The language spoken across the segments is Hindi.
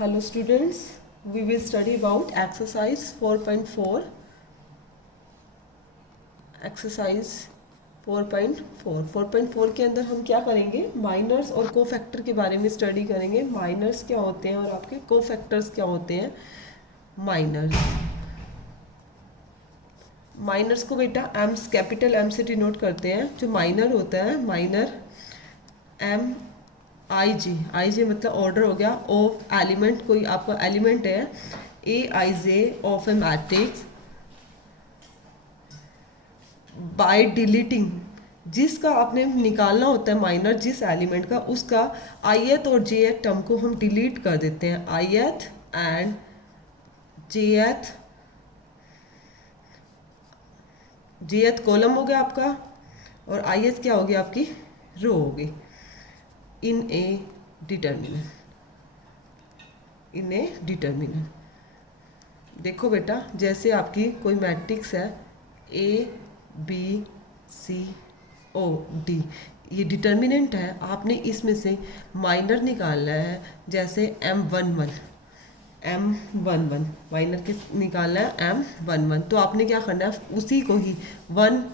Hello students, we will study about exercise 4.4. Exercise 4.4 के अंदर हम क्या करेंगे, माइनर्स और कोफैक्टर के बारे में स्टडी करेंगे। माइनर्स क्या होते हैं और आपके कोफैक्टर्स क्या होते हैं। माइनर्स को बेटा एम्स कैपिटल एम से डिनोट करते हैं। जो माइनर होता है, माइनर आई जे मतलब ऑर्डर हो गया ऑफ एलिमेंट, कोई आपका एलिमेंट है AIJ of A matrix bye deleting, जिसका आपने निकालना होता है माइनर, जिस एलिमेंट का, उसका ith और jth टर्म को हम डिलीट कर देते हैं। ith एंड jth कॉलम हो गया आपका और ith क्या हो गया, आपकी रो हो गई इन ए डिटर्मिनेंट। देखो बेटा, जैसे आपकी कोई मैट्रिक्स है ABCOD, ये डिटर्मिनेंट है, आपने इसमें से माइनर निकालना है। जैसे M11 माइनर के निकालना है M11, तो आपने क्या करना है, उसी को ही वन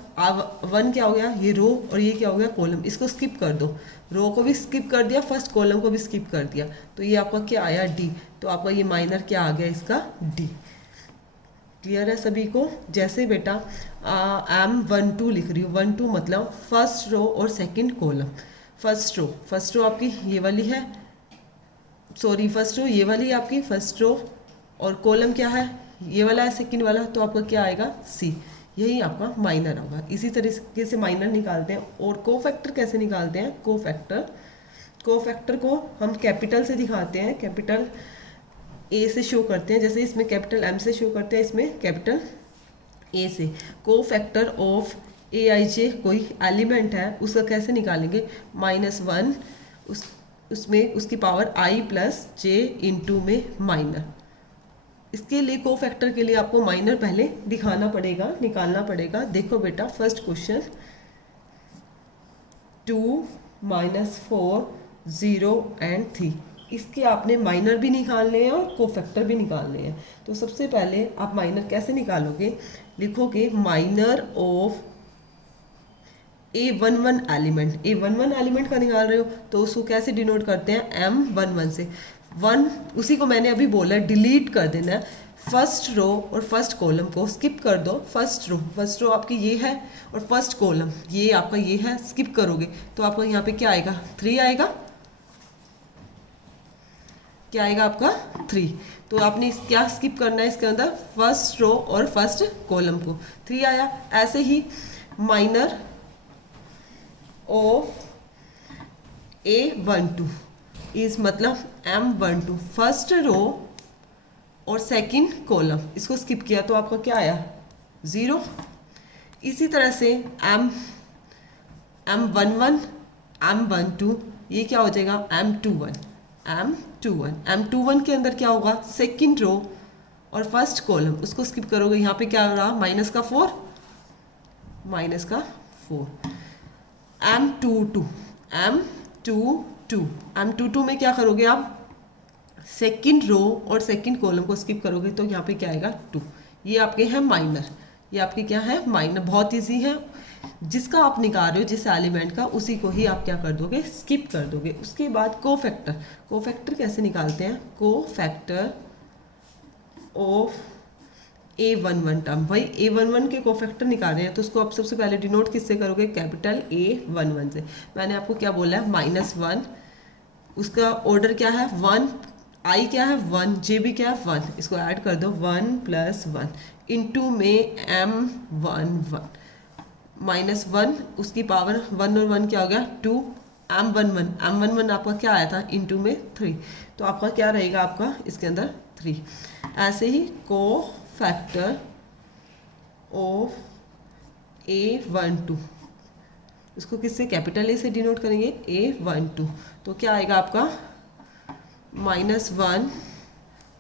क्या हो गया, ये रो और ये क्या हो गया, कॉलम, इसको स्किप कर दो। रो को भी स्किप कर दिया, फर्स्ट कॉलम को भी स्किप कर दिया, तो ये आपका क्या आया, D। तो आपका ये माइनर क्या आ गया, इसका D। क्लियर है सभी को। जैसे बेटा M12 लिख रही हूँ, 12 मतलब फर्स्ट रो और सेकंड कॉलम। फर्स्ट रो आपकी ये वाली है, सॉरी फर्स्ट रो ये वाली है आपकी फर्स्ट रो, और कॉलम क्या है, ये वाला है सेकंड वाला, तो आपका क्या आएगा, C। यही आपका माइनर होगा। इसी तरीके से माइनर निकालते हैं। और कोफैक्टर कैसे निकालते हैं, कोफैक्टर को हम कैपिटल से दिखाते हैं, कैपिटल A से शो करते हैं। जैसे इसमें कैपिटल M से शो करते हैं, इसमें कैपिटल A से। कोफैक्टर ऑफ AIJ कोई एलिमेंट है, उसका कैसे निकालेंगे, -1 उसमें उसकी power I plus J into में माइनर। इसके लिए कोफैक्टर के लिए आपको माइनर पहले दिखाना पड़ेगा, निकालना पड़ेगा। देखो बेटा, फर्स्ट क्वेश्चन 2 -4 0 एंड 3, इसके आपने माइनर भी निकालने हैं और कोफैक्टर भी निकालने हैं। तो सबसे पहले आप माइनर कैसे निकालोगे, लिखोगे माइनर ऑफ A11 एलिमेंट का निकाल रहे हो, तो उसको कैसे डिनोट करते हैं, M11 से। 1 उसी को मैंने अभी बोला, डिलीट कर देना है। फर्स्ट रो और फर्स्ट कॉलम को स्किप कर दो। फर्स्ट रो आपकी ये है और फर्स्ट कॉलम ये आपका ये है, स्किप करोगे तो आपका यहाँ पे क्या आएगा, 3 आएगा। क्या आएगा आपका 3। तो आपने क्या स्किप करना है इसके अंदर, फर्स्ट रो और फर्स्ट कॉलम को, 3 आया। ऐसे ही माइनर ऑफ A12 इज मतलब M12 फर्स्ट रो और सेकंड कॉलम, इसको स्किप किया तो आपका क्या आया, 0। इसी तरह से M12 ये क्या हो जाएगा, M21 के अंदर क्या होगा, सेकंड रो और फर्स्ट कॉलम, उसको स्किप करोगे, यहाँ पे क्या हो रहा, -4 M22 में क्या करोगे आप, सेकंड रो और सेकंड कॉलम को स्किप करोगे तो यहाँ पे क्या आएगा, 2। ये आपके हैं माइनर, ये आपके क्या है, माइनर। बहुत इजी है, जिसका आप निकाल रहे हो जिस एलिमेंट का, उसी को ही आप क्या कर दोगे, स्किप कर दोगे। उसके बाद कोफैक्टर कैसे निकालते हैं, कोफैक्टर ऑफ A11 टर्म, भाई A11 के कोफैक्टर निकाल रहे हैं, तो उसको आप सबसे पहले डिनोट किससे करोगे, कैपिटल A11 से। मैंने आपको क्या बोला है, -1, उसका ऑर्डर क्या है 1, I क्या है 1, J भी क्या है 1, इसको ऐड कर दो 1 + 1 इंटू में M11 -1 उसकी पावर 1 और 1 क्या हो गया 2, M11 आपका क्या आया था, इंटू में 3, तो आपका क्या रहेगा, आपका इसके अंदर 3। ऐसे ही कोफैक्टर ऑफ A12, इसको किससे, कैपिटल A से डिनोट करेंगे, A12, तो क्या आएगा आपका -1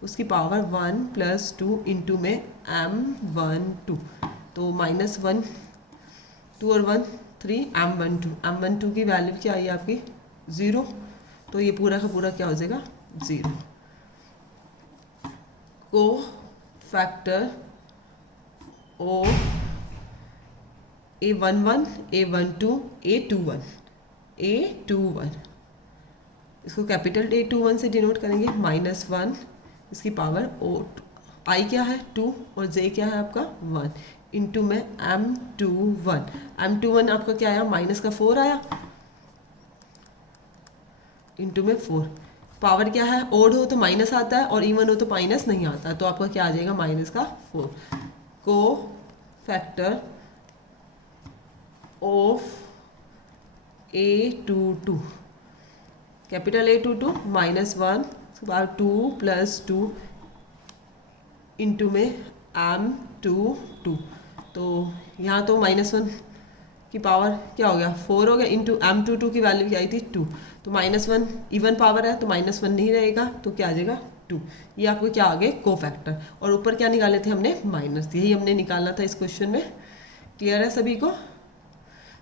उसकी पावर 1 + 2 इंटू में M12, तो -1 2 और 1 3, M12 की वैल्यू क्या आई आपकी 0, तो ये पूरा का पूरा क्या हो जाएगा 0। को factor of A11, A12, A21, A21, इसको कैपिटल A21 से डिनोट करेंगे, -1 इसकी पावर ओ, आई क्या है 2 और जे क्या है आपका 1 इंटू में M21 आपका क्या आया माइनस का 4 आया इंटू में 4, पावर क्या है ओड हो तो माइनस आता है और इवन हो तो माइनस नहीं आता, तो आपका क्या आ जाएगा माइनस का 4, को factor of A22, capital A22 -1 उसके बाद 2 + 2 इंटू में M22, तो यहाँ तो -1 की पावर क्या हो गया 4 हो गया इंटू M22 की वैल्यू क्या आई थी 2, तो -1 इवन पावर है तो -1 नहीं रहेगा तो क्या आ जाएगा 2, ये आपको क्या आ गए को फैक्टर, और ऊपर क्या निकाले थे हमने माइनस, यही हमने निकालना था इस क्वेश्चन में। क्लियर है सभी को?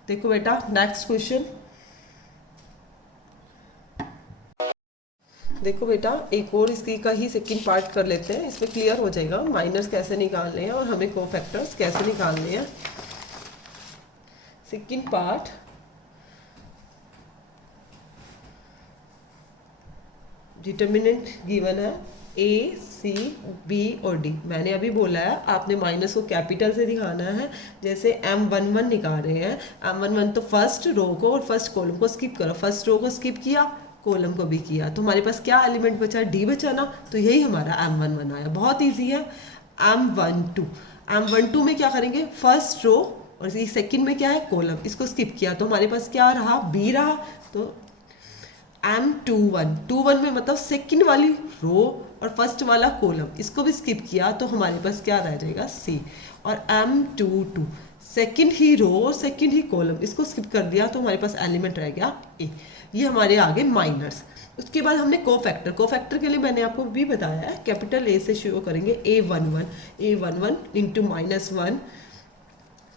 देखो बेटा नेक्स्ट क्वेश्चन, देखो बेटा एक और इसकी का ही सेकंड पार्ट कर लेते हैं, इसमें क्लियर हो जाएगा माइनस कैसे निकालने हैं और हमें को फैक्टर्स कैसे निकालने हैं। सेकंड पार्ट, डिटर्मिनेंट गिवन है A, C, B और D। मैंने अभी बोला है आपने माइनस को कैपिटल से दिखाना है, जैसे M11 निकाल रहे हैं, M11 तो फर्स्ट रो को और फर्स्ट कॉलम को स्किप करो, फर्स्ट रो को स्किप किया कॉलम को भी किया, तो हमारे पास क्या एलिमेंट बचा D बचा ना, तो यही हमारा M11 आया। बहुत ईजी है। M12 में क्या करेंगे फर्स्ट रो और सेकंड में क्या है कॉलम, इसको स्किप किया तो हमारे पास क्या रहा B रहा, तो M21 में मतलब सेकंड वाली रो और फर्स्ट वाला कॉलम इसको भी स्किप किया तो हमारे पास क्या रह जाएगा C, और M22 सेकंड ही रो और सेकंड ही कॉलम इसको स्किप कर दिया तो हमारे पास एलिमेंट रह गया A। ये हमारे आगे माइनर्स। उसके बाद हमने कोफैक्टर के लिए मैंने आपको भी बताया है, कैपिटल A से शुरू करेंगे A11 इंटू -1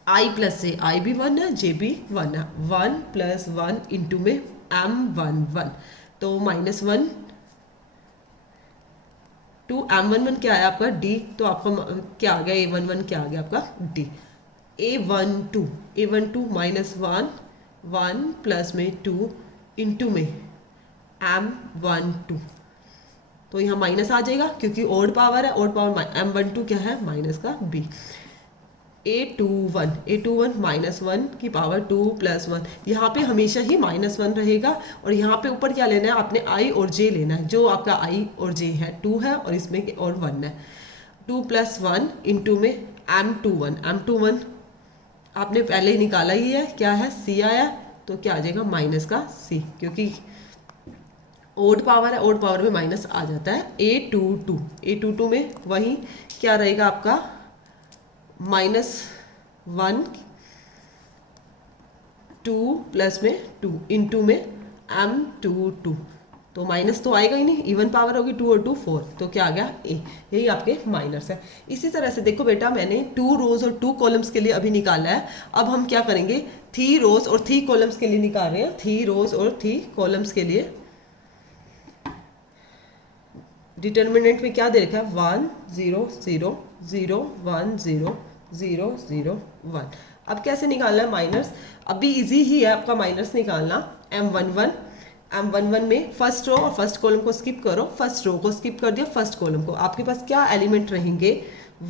I प्लस से I भी 1 है J भी 1 है, 1 + 1 इंटू में M11, तो -1 टू M11 क्या है आपका D, तो आपका क्या आ गया A11 क्या आ गया आपका D। A12 -1 1 प्लस में 2 इंटू में M12, तो यहाँ माइनस आ जाएगा क्योंकि ओड पावर है, ओड पावर M12 क्या है माइनस का B। A21 -1 की पावर 2 + 1, यहाँ पे हमेशा ही -1 रहेगा और यहाँ पे ऊपर क्या लेना है आपने I और J लेना है, जो आपका I और J है 2 है और इसमें और 1 है, 2 + 1 इंटू में M21 आपने पहले ही निकाला ही है, क्या है C आया, तो क्या आ जाएगा माइनस का C, क्योंकि ओड पावर है, ओड पावर में माइनस आ जाता है। A22 में वही क्या रहेगा आपका -1 2 प्लस में 2 इंटू में M22, तो माइनस तो आएगा ही नहीं, इवन पावर होगी 2 और 2 4, तो क्या आ गया A। यही आपके माइनस है। इसी तरह से देखो बेटा मैंने 2 रोज और 2 कॉलम्स के लिए अभी निकाला है, अब हम क्या करेंगे 3 रोज और 3 कॉलम्स के लिए निकाल रहे हैं, 3 रोज और 3 कॉलम्स के लिए। डिटर्मिनेंट में क्या दे रखा है 1 0 0 0 1 0 0 0 1। अब कैसे निकालना है माइनस, अभी इजी ही है आपका माइनस निकालना। M11 में फर्स्ट रो और फर्स्ट कॉलम को स्किप करो, फर्स्ट रो को स्किप कर दिया फर्स्ट कॉलम को, आपके पास क्या एलिमेंट रहेंगे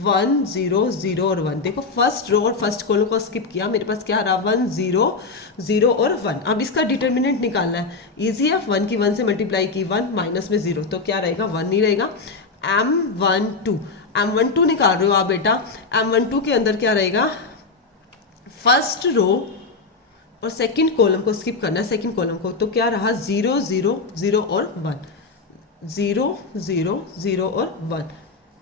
1 0 0 और 1। देखो फर्स्ट रो और फर्स्ट कॉलम को स्किप किया, मेरे पास क्या रहा 1 0 0 और 1। अब इसका डिटर्मिनेंट निकालना है, इजी है, 1 की 1 से मल्टीप्लाई की 1 माइनस में 0, तो क्या रहेगा 1 नहीं रहेगा। M12 निकाल रहे हो आप बेटा, M12 के अंदर क्या रहेगा फर्स्ट रो और सेकंड कॉलम को स्किप करना है, सेकंड कॉलम को, तो क्या रहा 0 0 0 और 1, 0 0 0 और 1,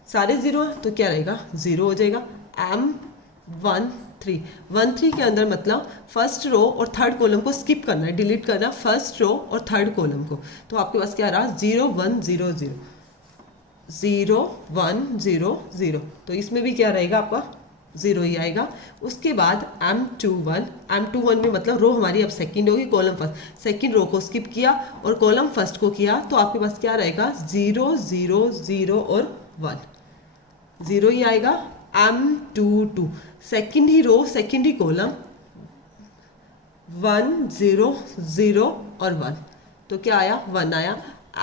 सारे 0 है तो क्या रहेगा 0 हो जाएगा। M13 के अंदर मतलब फर्स्ट रो और थर्ड कॉलम को स्किप करना है, डिलीट करना फर्स्ट रो और थर्ड कॉलम को, तो आपके पास क्या रहा 0 1 0 0 0 1 0 0, तो इसमें भी क्या रहेगा आपका 0 ही आएगा। उसके बाद M21 में मतलब रो हमारी अब सेकंड होगी, कॉलम फर्स्ट, सेकंड रो को स्किप किया और कॉलम फर्स्ट को किया, तो आपके पास क्या रहेगा 0 0 0 और 1। 0 ही आएगा। M22 सेकंड ही रो सेकंड ही कॉलम 1 0 0 और 1, तो क्या आया 1 आया।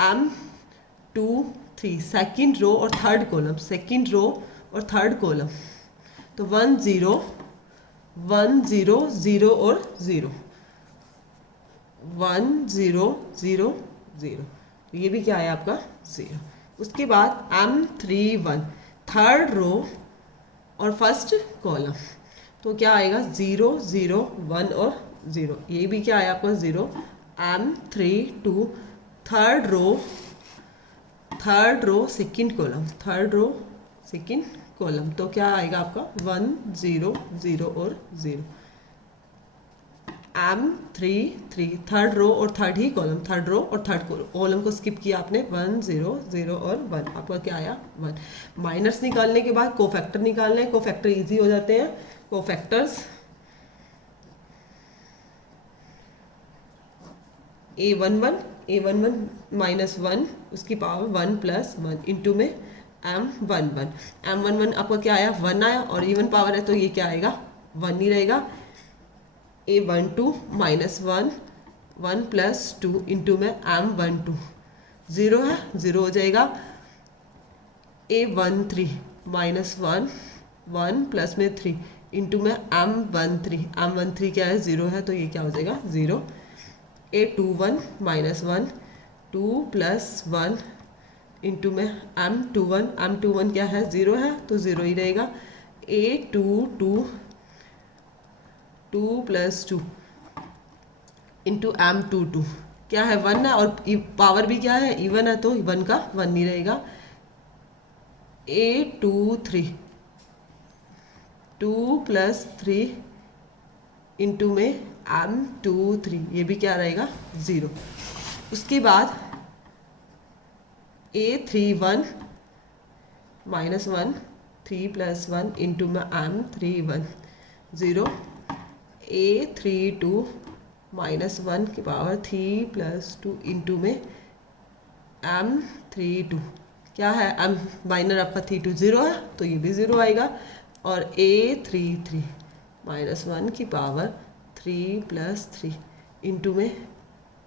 M23 सेकंड रो और थर्ड कॉलम, सेकंड रो और थर्ड कॉलम, तो 1 0 1 0 0 और 0, 1 0 0 0, ये भी क्या है आपका 0। उसके बाद M31 थर्ड रो और फर्स्ट कॉलम, तो क्या आएगा 0 0 1 और 0, ये भी क्या है आपका 0। M32 third row second column, third row second column, तो क्या आएगा आपका 1 0 0 और 0। M33 थर्ड रो और थर्ड ही कॉलम, थर्ड रो और थर्ड कॉलम को स्किप किया आपने, 1 0 0 और 1, आपका क्या आया 1। माइनस निकालने के बाद कोफैक्टर निकालने, कोफैक्टर इजी हो जाते हैं। कोफैक्टर्स A11 माइनस 1 उसकी पावर 1 प्लस 1 इंटू में M11 आपका क्या आया 1 आया, और इवन पावर है तो ये क्या आएगा 1 ही रहेगा। A12 माइनस 1 1 प्लस 2 इंटू में M12 0 है 0 हो जाएगा। A13 माइनस 1 1 प्लस में 3 इंटू में M13 क्या है 0 है, तो ये क्या हो जाएगा 0। A21 माइनस 1 2 प्लस 1 इंटू में M21 क्या है 0 है, तो 0 ही रहेगा। A22 2 प्लस 2 इंटू M22 क्या है 1 है, और पावर भी क्या है इवन है, तो 1 का 1 ही रहेगा। A23 2 प्लस 3 इंटू में M23 ये भी क्या रहेगा 0। उसके बाद A31 माइनस 1 3 प्लस 1 इंटू में M31 0। A32 माइनस 1 की पावर 3 प्लस 2 इंटू में M32 क्या है M माइनर आपका 32 0 है, तो ये भी 0 आएगा। और A33 माइनस 1 की पावर 3 प्लस 3 इंटू में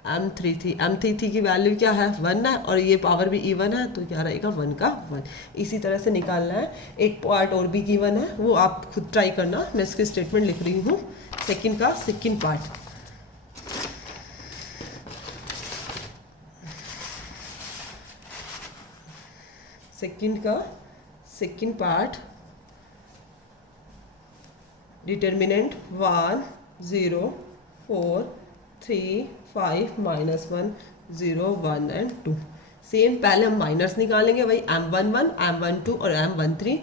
M33 की वैल्यू क्या है 1 है, और ये पावर भी इवन है, तो क्या रहेगा 1 का 1। इसी तरह से निकालना है। एक पार्ट और भी गिवन है, वो आप खुद ट्राई करना, मैं इसकी स्टेटमेंट लिख रही हूँ। सेकंड का सेकंड पार्ट, सेकंड का second part, determinant 1 0 4 3 5 minus 1 0 1 and 2। Same पहले हम माइनस निकालेंगे, वही M11 M12 और M13,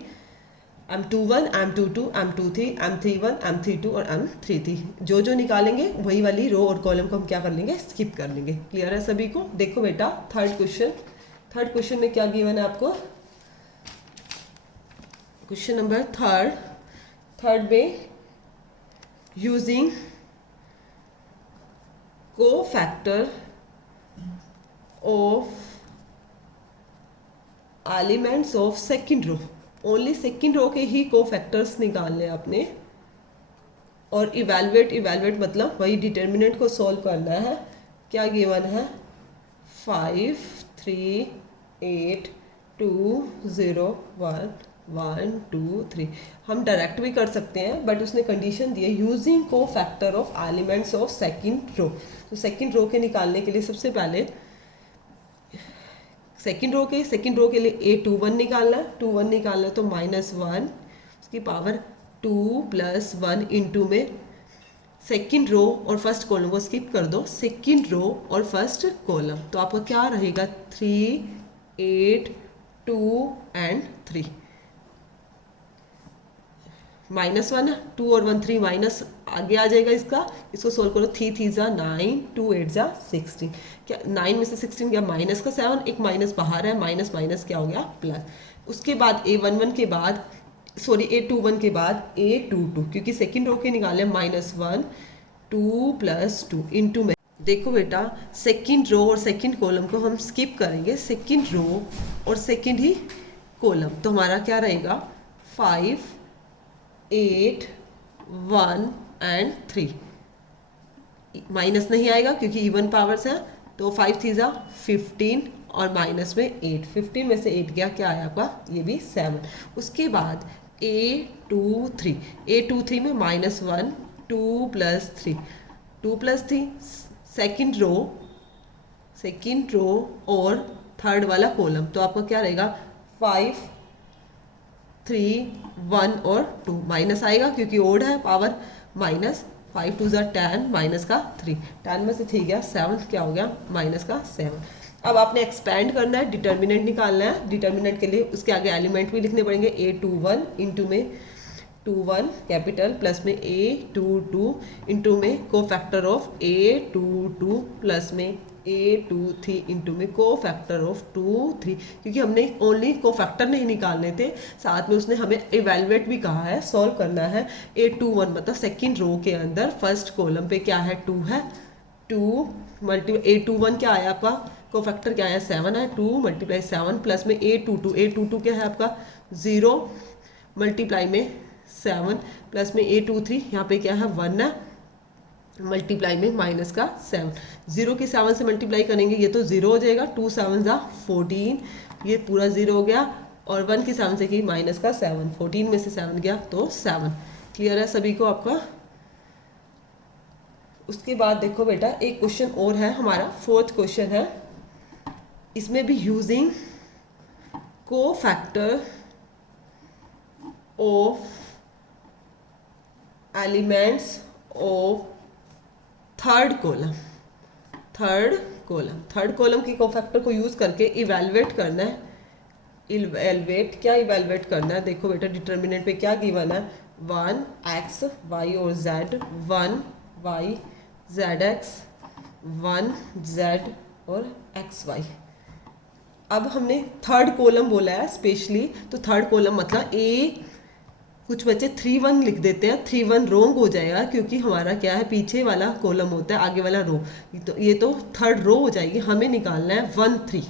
M21 M22 M23 M31 M32 और M33, जो निकालेंगे वही वाली रो और कॉलम को हम क्या कर लेंगे स्किप कर लेंगे। क्लियर है सभी को। देखो बेटा थर्ड क्वेश्चन में क्या गिवन है आपको, क्वेश्चन नंबर थर्ड में using cofactor of elements of second row, only second row के ही कोफैक्टर्स निकालने आपने, और इवेलुएट मतलब वही डिटर्मिनेंट को सॉल्व करना है। क्या गिवन है 5 3 8 2 0 1 1 2 3। हम डायरेक्ट भी कर सकते हैं, बट उसने कंडीशन दी है using cofactor of elements of second row. तो सेकंड रो के निकालने के लिए सबसे पहले सेकंड रो के लिए A21 निकालना है, 21 निकालना है, तो माइनस 1 उसकी पावर 2 प्लस 1 इंटू में सेकंड रो और फर्स्ट कॉलम को स्किप कर दो, सेकंड रो और फर्स्ट कॉलम, तो आपका क्या रहेगा 3 8 2 एंड 3 माइनस 1 2 और 1 3 माइनस आगे आ जाएगा इसको सोल्व करो। 3 3 जा 9 2 8 जा 16, क्या 9 में से 16 क्या माइनस का 7, एक माइनस बाहर है, माइनस माइनस क्या हो गया प्लस। उसके बाद A21 के बाद A21 के बाद A22, क्योंकि सेकंड रो के निकाले माइनस 1 2 प्लस 2 इंटू में। देखो बेटा सेकंड रो और सेकंड कॉलम को हम स्किप करेंगे, सेकंड रो और सेकंड ही कॉलम, तो हमारा क्या रहेगा 5, 8, 1 एंड 3। माइनस नहीं आएगा क्योंकि इवन पावर्स है, तो 5 3 जा 15 और माइनस में 8, 15 में से 8 गया, क्या आया आपका, ये भी 7। उसके बाद A23 में -1, 2 + 3, 2 + 3 सेकेंड रो और थर्ड वाला कॉलम, तो आपका क्या रहेगा 5, 3, 1 और 2। माइनस आएगा क्योंकि ओड है पावर, माइनस 5 2 = 10, माइनस का 3, 10 में से 3 गया 7, क्या हो गया माइनस का 7। अब आपने एक्सपेंड करना है, डिटर्मिनेंट निकालना है। डिटर्मिनेंट के लिए उसके आगे एलिमेंट भी लिखने पड़ेंगे। A21 इंटू में 21 कैपिटल प्लस में A22 इंटू में को फैक्टर ऑफ A22 प्लस में A23 इंटू में को फैक्टर ऑफ 2 3, क्योंकि हमने ओनली को फैक्टर नहीं निकालने थे, साथ में उसने हमें इवेलुएट भी कहा है, सॉल्व करना है। A21 मतलब सेकेंड रो के अंदर फर्स्ट कॉलम पे क्या है 2 है, 2 मल्टी A21 क्या आया आपका, को फैक्टर क्या आया 7 है, 2 × 7 प्लस में A22 क्या है आपका 0 मल्टीप्लाई में 7 प्लस में A23 यहाँ पे क्या है 1 है, मल्टीप्लाई में माइनस का 7, 0 की 7 से मल्टीप्लाई करेंगे ये तो 0 हो जाएगा, 2 7 = 14, ये पूरा 0 हो गया, और 1 की 7 से की माइनस का 7, 14 में से 7 गया तो 7। क्लियर है सभी को आपका। उसके बाद देखो बेटा एक क्वेश्चन और है हमारा, 4th क्वेश्चन है, इसमें भी using cofactor of elements of third column की कोफैक्टर को यूज करके इवेलुएट करना है। इवेलुएट करना है, देखो बेटा डिटर्मिनेंट पे क्या गिवन है, 1 x y और z, 1 y z x, 1 z और x y। अब हमने थर्ड कॉलम बोला है स्पेशली, तो थर्ड कॉलम मतलब ए, कुछ बच्चे 3 1 लिख देते हैं, 3 1 रॉन्ग हो जाएगा क्योंकि हमारा क्या है पीछे वाला कॉलम होता है, आगे वाला रो, तो ये तो थर्ड रो हो जाएगी। हमें निकालना है 1 3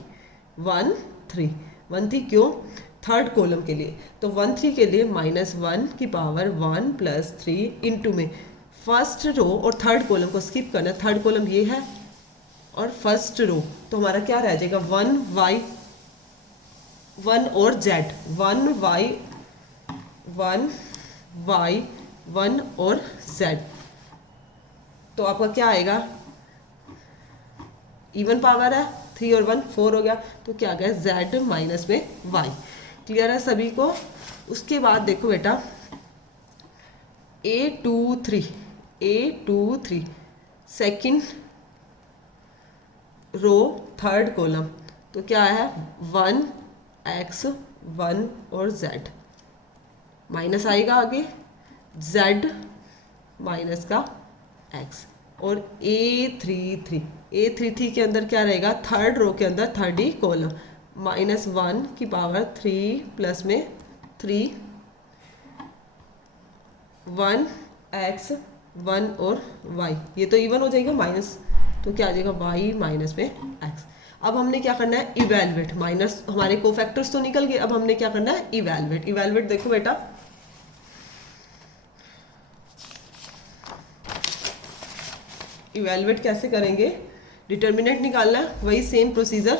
1 3 1 3, क्यों थर्ड कॉलम के लिए, तो 1 3 के लिए -1 की पावर 1 + 3 इंटू में फर्स्ट रो और थर्ड कॉलम को स्किप करना है, थर्ड कॉलम ये है और फर्स्ट रो, तो हमारा क्या रह जाएगा 1 y 1 और z, 1 y 1 और z, तो आपका क्या आएगा, इवन पावर है 3 और 1 4 हो गया, तो क्या आ गया z माइनस में y। क्लियर है सभी को। उसके बाद देखो बेटा A23 second row third column, तो क्या है 1 x 1 और z, माइनस आएगा आगे z माइनस का x, और A33 के अंदर क्या रहेगा, थर्ड रो के अंदर थर्ड ही कॉलम, -1 की पावर 3 प्लस में 3 1 x 1 और y, ये तो इवन हो जाएगा माइनस, तो क्या आ जाएगा y माइनस में x। अब हमने क्या करना है इवेलुएट, माइनस हमारे कोफैक्टर्स तो निकल गए, अब हमने क्या करना है इवेलुएट। देखो बेटा इवेलुएट कैसे करेंगे, डिटर्मिनेंट निकालना है, वही सेम प्रोसीजर,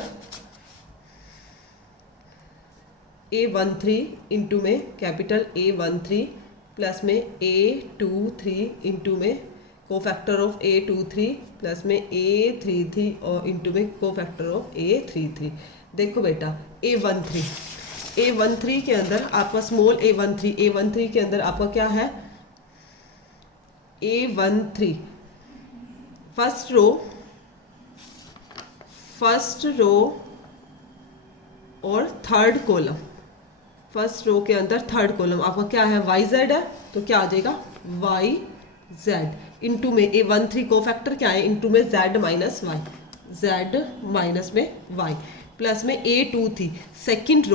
A13 इंटू में कैपिटल A13 प्लस में A23 इंटू में कोफैक्टर ऑफ A23 प्लस में A33 और इंटू में कोफैक्टर ऑफ A33। देखो बेटा A13 के अंदर आपका स्मॉल A13 के अंदर आपका क्या है A13 फर्स्ट रो और थर्ड कॉलम, फर्स्ट रो के अंदर थर्ड कॉलम आपका क्या है YZ है, तो क्या आ जाएगा YZ इंटू में A13 कोफैक्टर क्या है इंटू में Z minus y, Z minus में y प्लस में A23 सेकेंड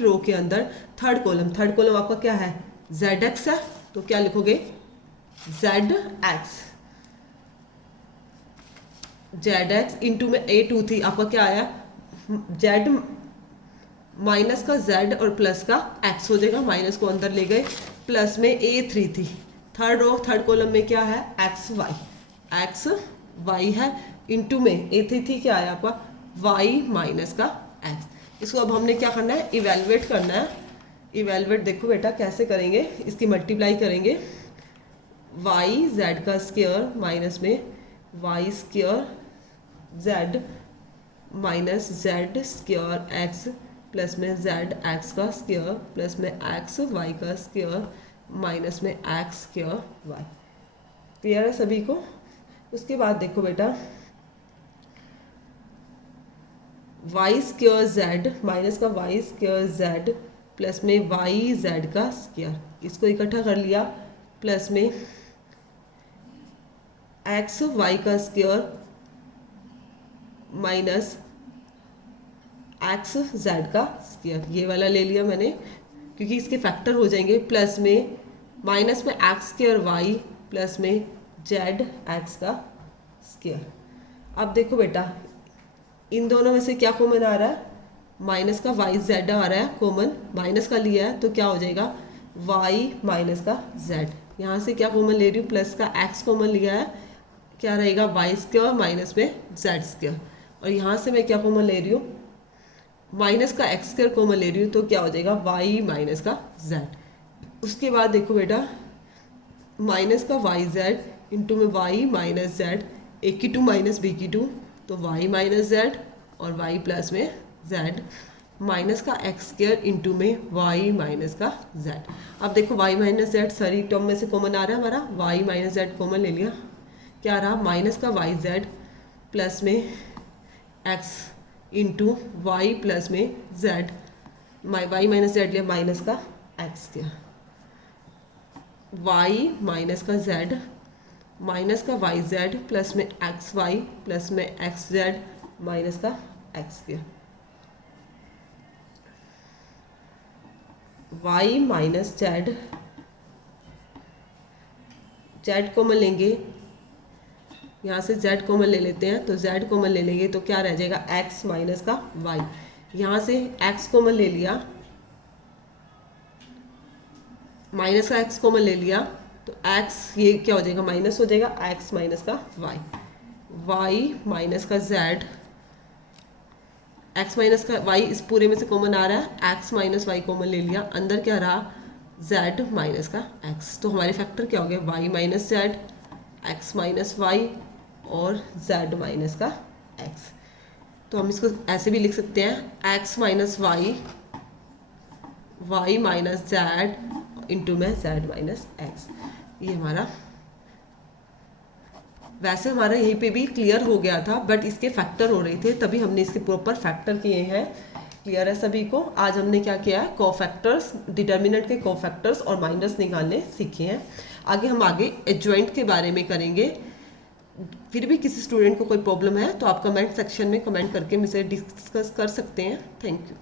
रो के अंदर थर्ड कॉलम आपका क्या है ZX है, तो क्या लिखोगे ZX इंटू में A23 आपका क्या आया Z माइनस का z और प्लस का x हो जाएगा, माइनस को अंदर ले गए, प्लस में a3 थी, थर्ड रो थर्ड कॉलम में क्या है एक्स वाई है, इनटू में a3 थी, क्या आया आपका y माइनस का x। इसको अब हमने क्या करना है, इवेलुएट करना है। इवेलुएट देखो बेटा कैसे करेंगे, इसकी मल्टीप्लाई करेंगे, y z का स्क्वायर माइनस में y square z minus z square x plus में z x का स्क्वायर प्लस में x y का स्क्वायर माइनस में x स्क्वायर y। क्लियर है सभी को। उसके बाद देखो बेटा y स्क्वायर z माइनस का y स्क्वायर z प्लस में y z का स्क्वायर, इसको इकट्ठा कर लिया, प्लस में x y का स्क्वायर माइनस एक्स जेड का स्क्वायर, ये वाला ले लिया मैंने क्योंकि इसके फैक्टर हो जाएंगे, प्लस में माइनस में एक्स स्क्वायर वाई प्लस में जेड एक्स का स्क्वायर। अब देखो बेटा इन दोनों में से क्या कॉमन आ रहा है, माइनस का वाई जेड आ रहा है कॉमन, माइनस का लिया है तो क्या हो जाएगा वाई माइनस का जेड। यहाँ से क्या कॉमन ले रही हूँ, प्लस का एक्स कॉमन लिया है, क्या रहेगा वाई स्क्वायर माइनस में जेड स्क्वायर, और यहाँ से मैं क्या कॉमन ले रही हूँ माइनस का एक्स स्क्वायर कॉमन ले रही हूँ तो क्या हो जाएगा वाई माइनस का जेड। उसके बाद देखो बेटा माइनस का वाई जेड इंटू में वाई माइनस जेड, ए की टू माइनस बी की टू तो वाई माइनस जेड और वाई प्लस में जेड माइनस का एक्स स्क्वायर इंटू में वाई माइनस का जेड। अब देखो वाई माइनस जेड सारी टर्म में से कॉमन आ रहा है हमारा, वाई माइनस जेड कॉमन ले लिया, क्या रहा माइनस का वाई जेड प्लस में एक्स इंटू वाई प्लस में जेड, वाई माइनस जेड लिया माइनस का एक्स किया, वाई माइनस का जेड माइनस का वाई जेड प्लस में एक्स वाई प्लस में एक्स जेड माइनस का एक्स किया, y minus z, z common लेंगे, यहाँ से z कॉमन ले लेते हैं तो z कॉमन ले लेंगे तो क्या रह जाएगा x माइनस का y, यहाँ से x कॉमन ले लिया, माइनस का x कॉमन ले लिया तो x ये क्या हो जाएगा माइनस हो जाएगा x माइनस का y, y माइनस का z, x माइनस का y इस पूरे में से कॉमन आ रहा है, x माइनस y कॉमन ले लिया, अंदर क्या रहा z माइनस का x, तो हमारे फैक्टर क्या हो गया y minus z x minus y और z माइनस का x। तो हम इसको ऐसे भी लिख सकते हैं x minus y y minus z into में z माइनस एक्स। ये हमारा वैसे हमारा यहीं पे भी क्लियर हो गया था बट इसके फैक्टर हो रहे थे तभी हमने इसके प्रॉपर फैक्टर किए हैं। क्लियर है सभी को। आज हमने क्या किया है कोफैक्टर्स, डिटर्मिनेंट के कोफैक्टर्स और माइनस निकालने सीखे हैं। आगे एडजॉइंट के बारे में करेंगे। फिर भी किसी स्टूडेंट को कोई प्रॉब्लम है तो आप कमेंट सेक्शन में कमेंट करके मुझसे डिस्कस कर सकते हैं। Thank you.